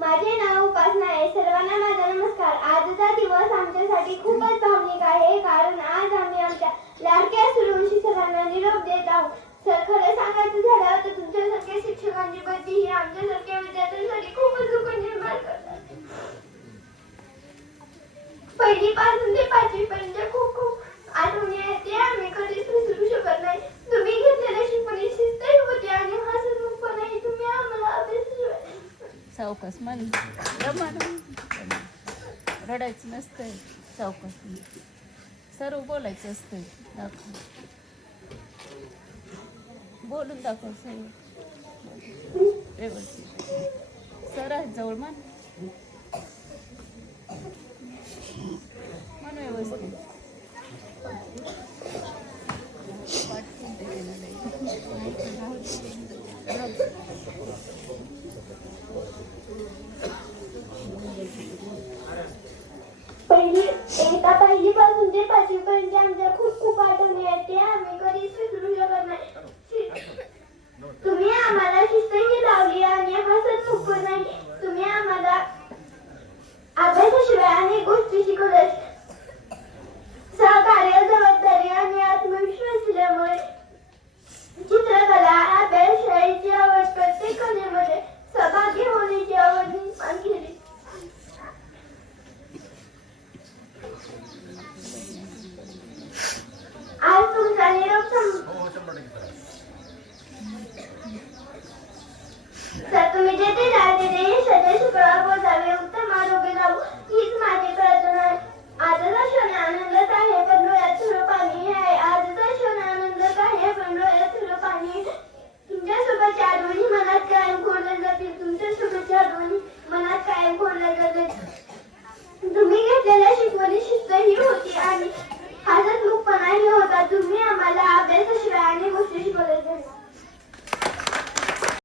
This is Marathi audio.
माझे नाव उपासना आहे. सर्वांना माझा नमस्कार. आजचा दिवस आमच्यासाठी खूपच भावनिक आहे, कारण आज आम्ही आमच्या लाडक्या सूर्यवंशी सरांना निरोप देत आहोत. सर, खरं सांगायचं झालं तर तुमच्यासारख्या शिक्षकांची बदली ही आमच्यासारख्या विद्यार्थ्यांसाठी खूपच दुःख निर्माण करतात. पहिलीपासून ते पाचवीपर्यंत खूप खूप आठवणी आहेत, ते आम्ही कधीच विसरू शकत नाही. तुम्ही घेतलेल्या शिकवणी शिस्तही होती आणि हसतमुखपणाही तुम्ही आम्हाला अभ्यास शिकवला. सावकाश मन रडायचं नसतंय, सावकाश सर्व बोलायचं असतंय. दाखव, बोलून दाखव सर्व व्यवस्थित. सर आहेत जवळ मन व्यवस्थित. पहिलीपासून ते पाचवीपर्यंत आमच्या खूप खूप आठवणी आहेत, ते आम्ही कधीच विसरू शकत नाही. तुम्ही आम्हाला शिस्तही लावली आणि हसत नाही. तुम्ही आम्हाला अभ्यासाशिवाय अनेक गोष्टी शिकवल्या. सहकार्य, जबाबदारी आणि आत्मविश्वास दिल्यामुळे चित्रकला, अभ्यास, शाळेची आवड, प्रत्येक कलेमध्ये सहभागी होण्याची आवड निर्माण केली. आज तुमचा निरोप सर, तुम्ही जेथे जाल तेथे यशाचे शुक्रवार पोचावे, उत्तम आरोग्य लाभो